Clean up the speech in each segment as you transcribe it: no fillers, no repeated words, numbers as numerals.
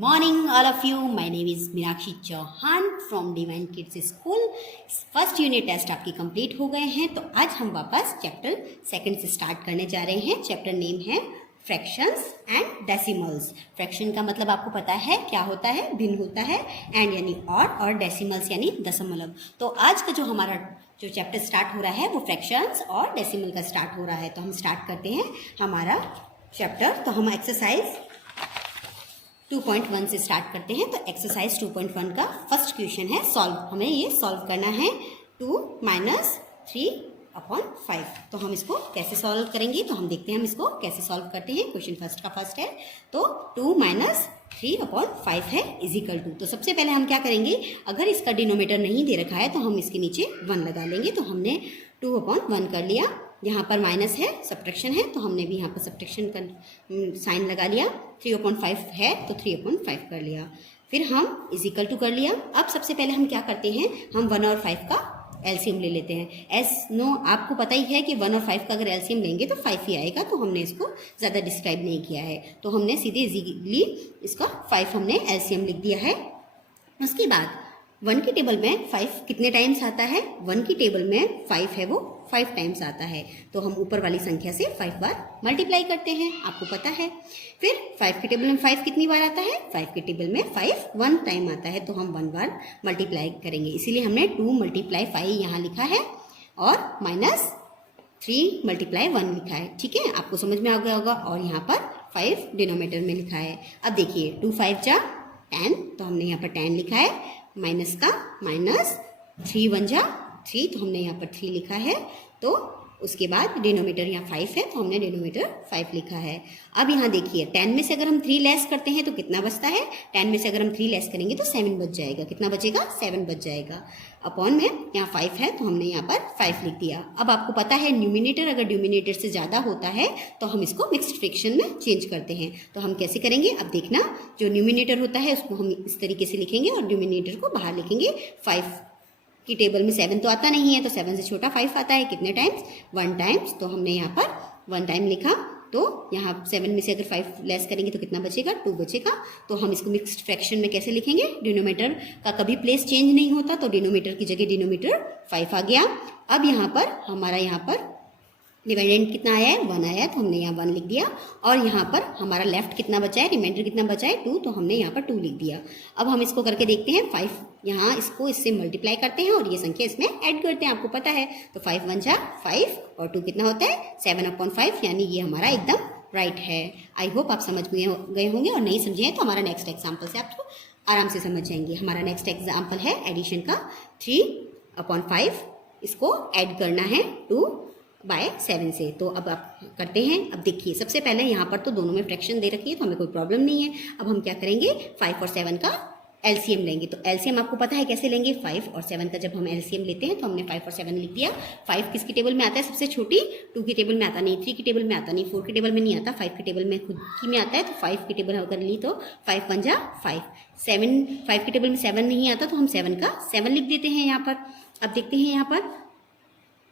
morning, all of you. My name is Meenakshi Chauhan from Divine Kids School. First unit test आपकी complete हो गए हैं, तो आज हम वापस चैप्टर सेकंड से स्टार्ट करने जा रहे हैं. चैप्टर नेम है फ्रैक्शंस एंड डेसिमल्स. फ्रैक्शन का मतलब आपको पता है क्या होता है, भिन्न होता है. एंड यानी और डेसिमल्स यानी दशमलव. तो आज का जो हमारा जो चैप्टर स्टार्ट हो रहा है वो फ्रैक्शंस और डेसिमल का स्टार्ट हो रहा है. तो हम स्टार्ट करते हैं हमारा चैप्टर. तो हम एक्सरसाइज 2.1 से स्टार्ट करते हैं. तो एक्सरसाइज 2.1 का फर्स्ट क्वेश्चन है सॉल्व. हमें ये सॉल्व करना है 2 - 3/5. तो हम इसको कैसे सॉल्व करेंगे, तो हम देखते हैं हम इसको कैसे सॉल्व करते हैं. क्वेश्चन फर्स्ट का फर्स्ट है, तो 2 - 3/5 है इजिकल टू. तो सबसे पहले हम क्या करेंगे, अगर इसका डिनोमीटर नहीं दे रखा है तो हम इसके नीचे 1 लगा लेंगे. तो हमने 2/1 कर लिया. यहाँ पर माइनस है, सब्ट्रैक्शन है, तो हमने भी यहाँ पर सब्ट्रैक्शन का साइन लगा लिया. 3/5 है तो 3/5 कर लिया. फिर हम इजिकल टू कर लिया. अब सबसे पहले हम क्या करते हैं, हम 1 और 5 का एलसीएम ले लेते हैं. आपको पता ही है कि 1 और 5 का अगर एलसीएम लेंगे तो 5 ही आएगा. तो हमने इसको ज़्यादा डिस्क्राइब नहीं किया है, तो हमने सीधे इजीली इसका 5 हमने एलसीएम लिख दिया है. उसके बाद 1 की टेबल में 5 कितने टाइम्स आता है, 1 की टेबल में 5 है वो 5 टाइम्स आता है. तो हम ऊपर वाली संख्या से 5 बार मल्टीप्लाई करते हैं, आपको पता है. फिर 5 की टेबल में 5 कितनी बार आता है, 5 की टेबल में 5 1 टाइम आता है. तो हम 1 बार मल्टीप्लाई करेंगे, इसीलिए हमने 2 × 5 यहाँ लिखा है और -3 × 1 लिखा है. ठीक है, आपको समझ में आ गया होगा. और यहाँ पर 5 डिनोमीटर में लिखा है. अब देखिए 2 × 5 = 10, तो हमने यहाँ पर 10 लिखा है. माइनस का माइनस, 3 × 1 = 3, तो हमने यहाँ पर 3 लिखा है. तो उसके बाद डिनोमीटर यहाँ 5 है, तो हमने डिनोमीटर 5 लिखा है. अब यहाँ देखिए 10 में से अगर हम 3 लेस करते हैं तो कितना बचता है, 10 में से अगर हम 3 लेस करेंगे तो 7 बच जाएगा. कितना बचेगा, 7 बच जाएगा. अपॉन में यहाँ 5 है, तो हमने यहाँ पर 5 लिख दिया. अब आपको पता है न्यूमिनेटर अगर डिनोमिनेटर से ज़्यादा होता है तो हम इसको मिक्स्ड फ्रैक्शन में चेंज करते हैं. तो हम कैसे करेंगे, अब देखना. जो न्यूमिनेटर होता है उसको हम इस तरीके से लिखेंगे और डिनोमिनेटर को बाहर लिखेंगे. 5 की टेबल में 7 तो आता नहीं है, तो 7 से छोटा 5 आता है. कितने टाइम्स, 1 टाइम्स. तो हमने यहाँ पर 1 टाइम लिखा. तो यहाँ 7 में से अगर 5 लेस करेंगे तो कितना बचेगा, 2 बचेगा. तो हम इसको मिक्स्ड फ्रैक्शन में कैसे लिखेंगे, डिनोमीटर का कभी प्लेस चेंज नहीं होता, तो डिनोमीटर की जगह डिनोमीटर 5 आ गया. अब यहाँ पर हमारा यहाँ पर डिवाइडेंड कितना आया है, 1 आया है, तो हमने यहाँ 1 लिख दिया. और यहाँ पर हमारा लेफ्ट कितना बचा है, रिमाइंडर कितना बचा है, 2, तो हमने यहाँ पर 2 लिख दिया. अब हम इसको करके देखते हैं. 5 यहाँ इसको इससे मल्टीप्लाई करते हैं और ये संख्या इसमें ऐड करते हैं, आपको पता है. तो 5 × 1 = 5 और 2 कितना होता है, 7/5. यानी ये हमारा एकदम राइट है. आई होप आप समझ गए होंगे, और नहीं समझे हैं तो हमारा नेक्स्ट एग्जाम्पल से आप आराम से समझ जाएंगे. हमारा नेक्स्ट एग्जाम्पल है एडिशन का. 3/5 इसको ऐड करना है 2/7 से. तो अब आप करते हैं. अब देखिए सबसे पहले यहाँ पर तो दोनों में फ्रैक्शन दे रखी है, तो हमें कोई प्रॉब्लम नहीं है. अब हम क्या करेंगे, 5 और 7 का एलसीएम लेंगे. तो एलसीएम आपको पता है कैसे लेंगे, 5 और 7 का जब हम एलसीएम लेते हैं तो हमने 5 और 7 लिख दिया. 5 किसकी टेबल में आता है, सबसे छोटी. 2 की टेबल में आता नहीं, 3 की टेबल में आता नहीं, 4 की टेबल में नहीं आता, 5 की टेबल में खुद की में आता है. तो 5 की टेबल अगर ली तो 5 × 1 = 5. 5 की टेबल में 7 नहीं आता, तो हम 7 का 7 लिख देते हैं यहाँ पर. अब देखते हैं यहाँ पर,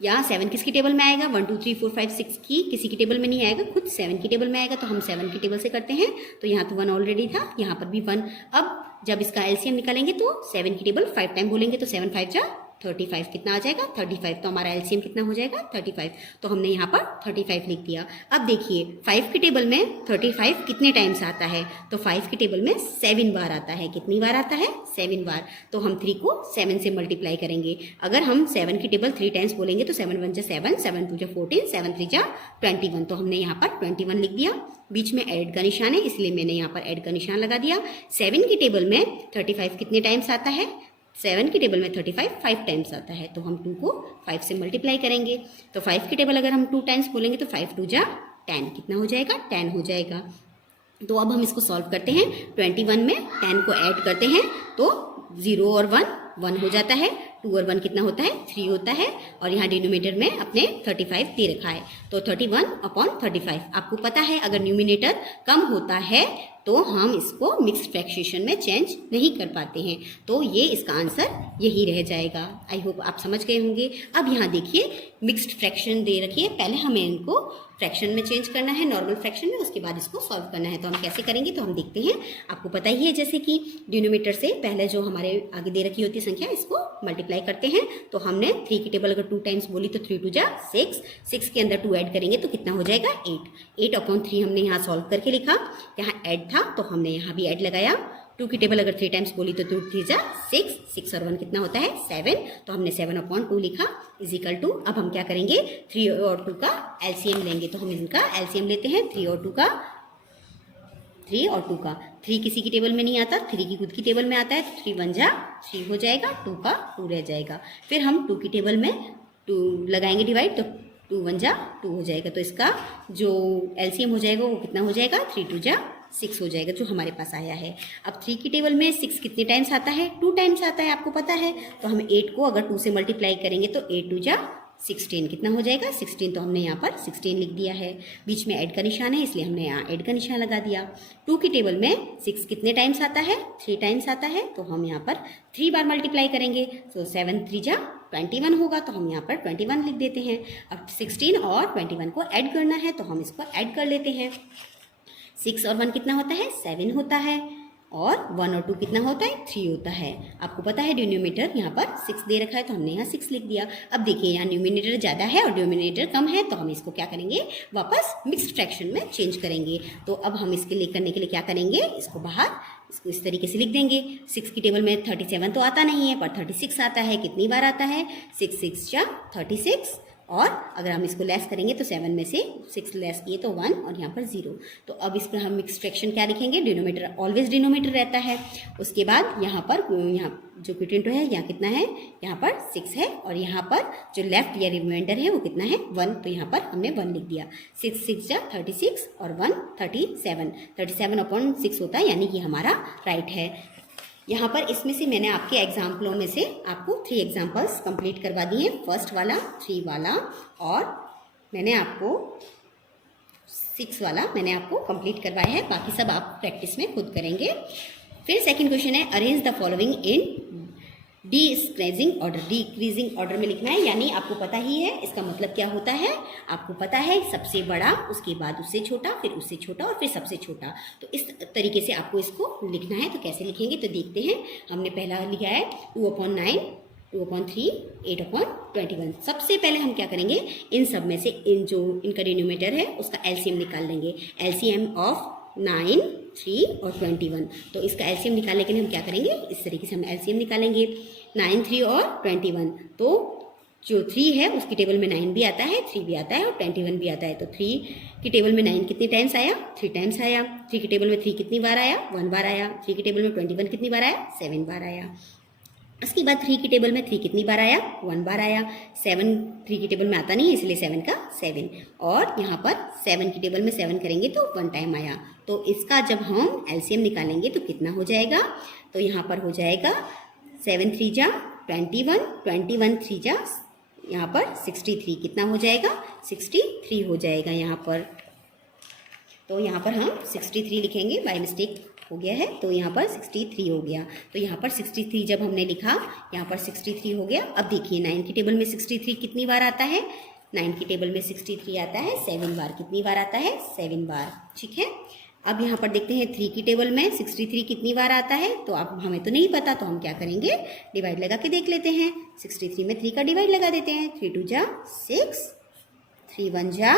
यहाँ 7 किसकी टेबल में आएगा, 1 2 3 4 5 6 की किसी की टेबल में नहीं आएगा, खुद 7 की टेबल में आएगा. तो हम 7 की टेबल से करते हैं. तो यहाँ तो 1 ऑलरेडी था, यहाँ पर भी 1. अब जब इसका एलसीएम निकालेंगे तो 7 की टेबल 5 टाइम बोलेंगे, तो 7 × 5 = 35. कितना आ जाएगा, 35. तो हमारा एलसीएम कितना हो जाएगा, 35. तो हमने यहाँ पर 35 लिख दिया. अब देखिए 5 की टेबल में 35 कितने टाइम्स आता है, तो 5 की टेबल में 7 बार आता है. कितनी बार आता है, 7 बार. तो हम 3 को 7 से मल्टीप्लाई करेंगे. अगर हम 7 की टेबल 3 टाइम्स बोलेंगे तो 7 × 1 = 7, 7 × 2 = 14, 7 × 3 = 21. तो हमने यहाँ पर 21 लिख दिया. बीच में ऐड का निशान है, इसलिए मैंने यहाँ पर ऐड का निशान लगा दिया. 7 की टेबल में 35 कितने टाइम्स आता है, 7 की टेबल में 35 5 टाइम्स आता है. तो हम 2 को 5 से मल्टीप्लाई करेंगे. तो 5 की टेबल अगर हम 2 टाइम्स बोलेंगे तो 5 × 2 = 10. कितना हो जाएगा, 10 हो जाएगा. तो अब हम इसको सॉल्व करते हैं. 21 में 10 को ऐड करते हैं तो 0 और 1 1 हो जाता है. 2 और 1 कितना होता है, 3 होता है. और यहाँ डिनोमीटर में अपने 35 दे रखा है, तो 31/35. आपको पता है अगर न्यूमिनेटर कम होता है तो हम इसको मिक्स्ड फ्रैक्शन में चेंज नहीं कर पाते हैं। तो ये इसका आंसर यही रह जाएगा। आई होप आप समझ गए होंगे। अब यहाँ देखिए मिक्स्ड फ्रैक्शन दे रखी है, पहले हमें इनको फ्रैक्शन में चेंज करना है, नॉर्मल फ्रैक्शन में, उसके बाद इसको सॉल्व करना है। तो हम कैसे करेंगे तो हम देखते हैं। आपको पता ही है जैसे कि डिनोमिनेटर से पहले जो हमारे आगे दे रखी होती है संख्या, इसको मल्टीप्लाई करते हैं। तो हमने 3 की टेबल अगर 2 टाइम्स बोली तो 3 2 जा 6, 6 के अंदर 2 ऐड करेंगे तो कितना हो जाएगा 8। 8/3 हमने यहाँ सॉल्व करके लिखा, यहाँ ऐड था तो हमने यहाँ भी ऐड लगाया। 2 की टेबल अगर 3 टाइम्स बोली तो 2 3 जा 6, 6 और 1 कितना होता है 7, तो हमने 7/2 लिखा इज इक्वल टू, अब हम क्या करेंगे 3 और 2 का एलसीएम लेंगे। तो हम इनका एलसीएम लेते हैं, 3 और 2 का। 3 किसी की टेबल में नहीं आता, 3 की खुद की टेबल में आता है, तो 3 1 जा 3 हो जाएगा, 2 का 2 रह जाएगा। फिर हम 2 की टेबल में 2 लगाएंगे डिवाइड, तो 2 1 जा 2 हो जाएगा। तो इसका जो एलसीएम हो जाएगा वो कितना हो जाएगा 3 2 जा 6 हो जाएगा, जो हमारे पास आया है। अब 3 की टेबल में 6 कितने टाइम्स आता है 2 टाइम्स आता है, आपको पता है। तो हम 8 को अगर 2 से मल्टीप्लाई करेंगे तो 8 2 जा 16 कितना हो जाएगा 16, तो हमने यहाँ पर 16 लिख दिया है। बीच में ऐड का निशान है इसलिए हमने यहाँ ऐड का निशान लगा दिया। 2 की टेबल में 6 कितने टाइम्स आता है 3 टाइम्स आता है, तो हम यहाँ पर 3 बार मल्टीप्लाई करेंगे। तो 7 3 जा 21 होगा, तो हम यहाँ पर 21 लिख देते हैं। अब 16 और 21 को ऐड करना है तो हम इसको ऐड कर लेते हैं। 6 और 1 कितना होता है 7 होता है, और 1 और 2 कितना होता है 3 होता है। आपको पता है डिनोमिनेटर यहाँ पर 6 दे रखा है तो हमने यहाँ 6 लिख दिया। अब देखिए यहाँ न्यूमिनेटर ज़्यादा है और डिनोमिनेटर कम है, तो हम इसको क्या करेंगे वापस मिक्स्ड फ्रैक्शन में चेंज करेंगे। तो अब हम इसके लिए करने के लिए क्या करेंगे, इसको बाहर इसको इस तरीके से लिख देंगे। 6 की टेबल में 37 तो आता नहीं है, पर 36 आता है। कितनी बार आता है 6 6 जा 36, और अगर हम इसको लेस करेंगे तो 7 में से 6 लेस किए तो 1 और यहाँ पर 0। तो अब इस पर हम मिक्स फ्रैक्शन क्या लिखेंगे, डिनोमिनेटर ऑलवेज डिनोमिनेटर रहता है। उसके बाद यहाँ पर यहाँ जो क्विटेंटो है यहाँ कितना है, यहाँ पर 6 है, और यहाँ पर जो लेफ्ट या रिमाइंडर है वो कितना है 1, तो यहाँ पर हमने 1 लिख दिया। 6 6 जा 36 और 1 37, 37/6 होता है, यानी कि हमारा राइट है। यहाँ पर इसमें से मैंने आपके एग्जाम्पलों में से आपको 3 एग्जाम्पल्स कंप्लीट करवा दिए हैं। फर्स्ट वाला 3 वाला, और मैंने आपको 6 वाला मैंने आपको कंप्लीट करवाया है। बाकी सब आप प्रैक्टिस में खुद करेंगे। फिर सेकंड क्वेश्चन है arrange the following in decreasing order. Decreasing order में लिखना है, यानी आपको पता ही है इसका मतलब क्या होता है। आपको पता है सबसे बड़ा, उसके बाद उससे छोटा, फिर उससे छोटा और फिर सबसे छोटा। तो इस तरीके से आपको इसको लिखना है। तो कैसे लिखेंगे तो देखते हैं। हमने पहला लिखा है 2/9, 2/3, 8/21। सबसे पहले हम क्या करेंगे, इन सब में से इन जो इनका डिनोमिनेटर है उसका एलसीएम निकाल लेंगे। एलसीएम ऑफ 9, 3 और 21। तो इसका एलसीएम निकालने के लिए हम क्या करेंगे, इस तरीके से हम एलसीएम निकालेंगे। 9, 3 और 21। तो जो 3 है उसकी टेबल में 9 भी आता है, 3 भी आता है और 21 भी आता है। तो 3 की टेबल में 9 कितने टाइम्स आया 3 टाइम्स आया। 3 की टेबल में 3 कितनी बार आया 1 बार आया। 3 की टेबल में 21 कितनी बार आया 7 बार आया। उसके बाद 3 की टेबल में 3 कितनी बार आया 1 बार आया। 7 3 की टेबल में आता नहीं है इसलिए 7 का 7, और यहाँ पर 7 की टेबल में 7 करेंगे तो 1 टाइम आया। तो इसका जब हम एलसीएम निकालेंगे तो कितना हो जाएगा, तो यहाँ पर हो जाएगा 7 3 जा 21, 21 3 जा यहाँ पर 63, कितना हो जाएगा 63 हो जाएगा यहाँ पर। तो यहाँ पर हम 63 लिखेंगे, बाय मिस्टेक हो गया है, तो यहाँ पर 63 हो गया। तो यहाँ पर 63 जब हमने लिखा यहाँ पर 63 हो गया। अब देखिए 9 की टेबल में 63 कितनी बार आता है, 9 की टेबल में 63 आता है 7 बार। कितनी बार आता है 7 बार, ठीक है। अब यहाँ पर देखते हैं 3 की टेबल में 63 कितनी बार आता है, तो अब हमें तो नहीं पता, तो हम क्या करेंगे डिवाइड लगा के देख लेते हैं। 63 में 3 का डिवाइड लगा देते हैं। 3 2 जा 6, 3 1 जा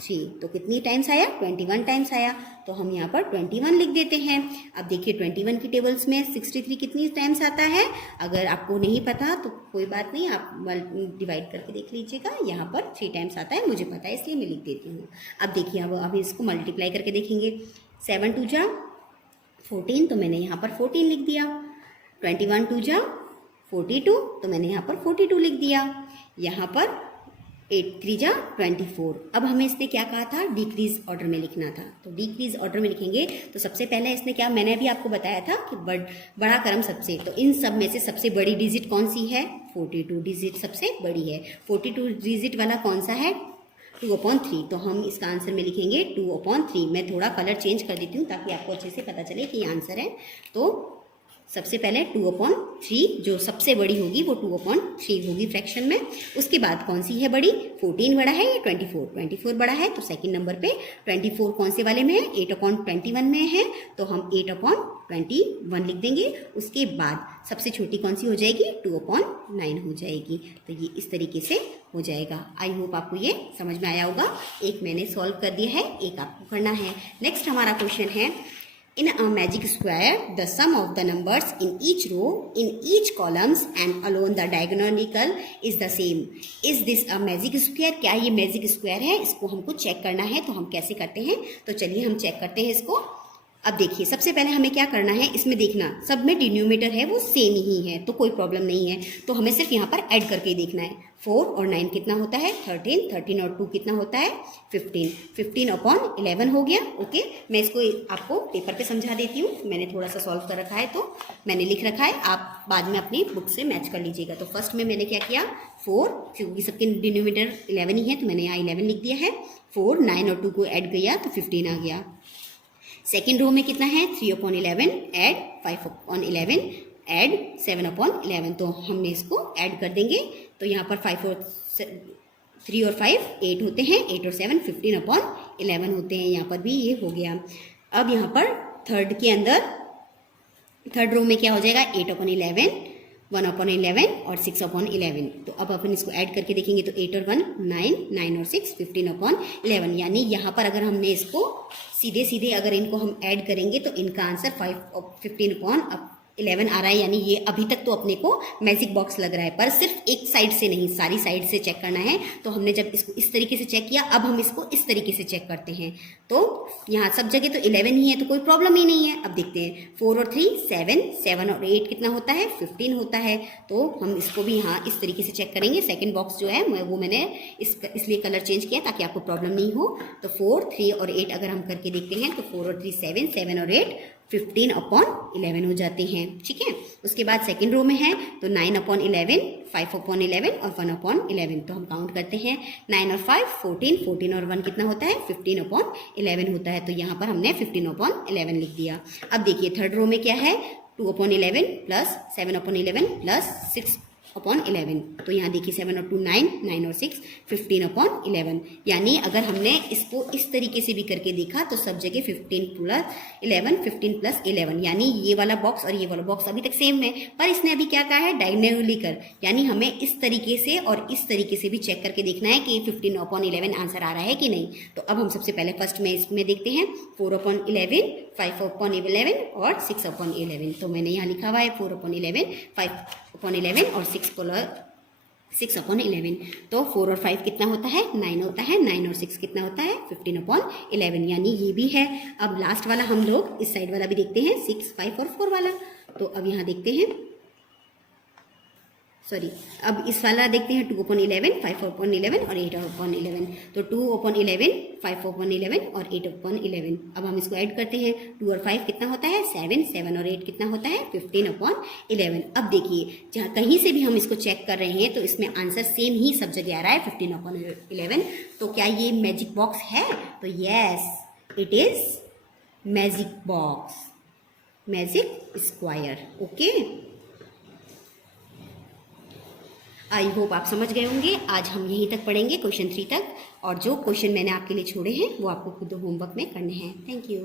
3, तो कितनी टाइम्स आया 21 टाइम्स आया। तो हम यहाँ पर 21 लिख देते हैं। अब देखिए 21 की टेबल्स में 63 कितनी टाइम्स आता है, अगर आपको नहीं पता तो कोई बात नहीं, आप डिवाइड करके देख लीजिएगा। यहाँ पर 3 टाइम्स आता है, मुझे पता है इसलिए मैं लिख देती हूँ। अब देखिए अब इसको मल्टीप्लाई करके देखेंगे। 7 2 जा 14, तो मैंने यहाँ पर 14 लिख दिया। 21 2 जा 42, तो मैंने यहाँ पर 42 लिख दिया। यहाँ पर 8 3 जा 24। अब हमें इसने क्या कहा था, डिक्रीज ऑर्डर में लिखना था। तो डिक्रीज ऑर्डर में लिखेंगे तो सबसे पहले इसने क्या, मैंने अभी आपको बताया था कि बड़ा क्रम सबसे, तो इन सब में से सबसे बड़ी डिजिट कौन सी है 42 डिजिट सबसे बड़ी है। 42 डिजिट वाला कौन सा है 2/3, तो हम इसका आंसर में लिखेंगे 2/3। मैं थोड़ा कलर चेंज कर देती हूँ ताकि आपको अच्छे से पता चले कि ये आंसर है। तो सबसे पहले 2/3 जो सबसे बड़ी होगी वो 2/3 होगी फ्रैक्शन में। उसके बाद कौन सी है बड़ी, 14 बड़ा है या 24 बड़ा है, तो सेकंड नंबर पे 24 कौन से वाले में है, 8/21 में है, तो हम 8/21 लिख देंगे। उसके बाद सबसे छोटी कौन सी हो जाएगी, 2/9 हो जाएगी। तो ये इस तरीके से हो जाएगा। आई होप आपको ये समझ में आया होगा। एक मैंने सॉल्व कर दिया है, एक आपको करना है। नेक्स्ट हमारा क्वेश्चन है, in a magic square, the sum of the numbers in each row, in each columns and along the diagonal is the same. Is this a magic square? क्या ये मैजिक स्क्वायर है? इसको हमको check करना है। तो हम कैसे करते हैं, तो चलिए हम चेक करते हैं इसको। अब देखिए, सबसे पहले हमें क्या करना है, इसमें देखना सब में डिनोमिनेटर है वो सेम ही है, तो कोई प्रॉब्लम नहीं है। तो हमें सिर्फ यहाँ पर ऐड करके देखना है। 4 और 9 कितना होता है, 13, 13 और 2 कितना होता है, 15, 15/11 हो गया। ओके, मैं इसको आपको पेपर पे समझा देती हूँ। मैंने थोड़ा सा सॉल्व कर रखा है, तो मैंने लिख रखा है, आप बाद में अपनी बुक से मैच कर लीजिएगा। तो फर्स्ट में मैंने क्या किया, 4, क्योंकि सबके डिनोमिनेटर 11 ही है तो मैंने यहाँ 11 लिख दिया है। 4, 9 और 2 को ऐड किया तो 15 आ गया। सेकेंड रो में कितना है, 3/11 ऐड 5/11 ऐड 7/11, तो हमने इसको ऐड कर देंगे। तो यहाँ पर 3 और 5 8 होते हैं, 8 और 7 15/11 होते हैं। यहाँ पर भी ये हो गया। अब यहाँ पर थर्ड के अंदर थर्ड रो में क्या हो जाएगा, 8/11 1/11 और 6/11। तो अब अपन इसको ऐड करके देखेंगे तो 8 और 1 9, 9 और 6 15/11। यानी यहाँ पर अगर हमने इसको सीधे सीधे अगर इनको हम ऐड करेंगे तो इनका आंसर 15/11 आ रहा है। यानी ये अभी तक तो अपने को मैजिक बॉक्स लग रहा है, पर सिर्फ एक साइड से नहीं, सारी साइड से चेक करना है। तो हमने जब इसको इस तरीके से चेक किया, अब हम इसको इस तरीके से चेक करते हैं। तो यहाँ सब जगह तो 11 ही है, तो कोई प्रॉब्लम ही नहीं है। अब देखते हैं, 4 और 3 7, 7 और 8 कितना होता है, 15 होता है। तो हम इसको भी यहाँ इस तरीके से चेक करेंगे। सेकेंड बॉक्स जो है वो मैंने इसलिए कलर चेंज किया ताकि आपको प्रॉब्लम नहीं हो। तो 4, 3 और 8 अगर हम करके देखते हैं तो 4 और 3 7, 7 और 8 15/11 हो जाते हैं। ठीक है, उसके बाद सेकेंड रो में है तो 9/11 5/11 और 1/11। तो हम काउंट करते हैं, 9 और 5 14, 14 और 1 कितना होता है, 15/11 होता है। तो यहाँ पर हमने 15/11 लिख दिया। अब देखिए थर्ड रो में क्या है, 2/11 प्लस 7/11 प्लस 6/11। तो यहाँ देखिए 7 और 2 9, 9 और 6 15/11। यानी अगर हमने इसको इस तरीके से भी करके देखा तो सब जगह 15+11 यानी ये वाला बॉक्स और ये वाला बॉक्स अभी तक सेम है। पर इसने अभी क्या कहा है, डायगोनली कर, यानी हमें इस तरीके से और इस तरीके से भी चेक करके देखना है कि 15/11 आंसर आ रहा है कि नहीं। तो अब हम सबसे पहले फर्स्ट में इसमें देखते हैं 4/11 5/11 और 6/11। तो मैंने यहाँ लिखा हुआ है 4/11 5/11 और 6/11। तो 4 और 5 कितना होता है, 9 होता है। 9 और 6 कितना होता है, 15/11। यानी ये भी है। अब लास्ट वाला हम लोग इस साइड वाला भी देखते हैं, 6, 5 और 4 वाला। तो अब यहाँ देखते हैं, अब इस वाला देखते हैं 2/11 5/11 और 8/11। तो 2/11 5/11 और 8/11। अब हम इसको ऐड करते हैं, 2 और 5 कितना होता है, 7, 7 और 8 कितना होता है, 15/11। अब देखिए जहाँ कहीं से भी हम इसको चेक कर रहे हैं तो इसमें आंसर सेम ही सब जगह आ रहा है, 15/11। तो क्या ये मैजिक बॉक्स है, तो yes it is magic box, magic square. Okay, I hope आप समझ गए होंगे। आज हम यहीं तक पढ़ेंगे, क्वेश्चन 3 तक, और जो क्वेश्चन मैंने आपके लिए छोड़े हैं वो आपको खुद होमवर्क में करने हैं। Thank you.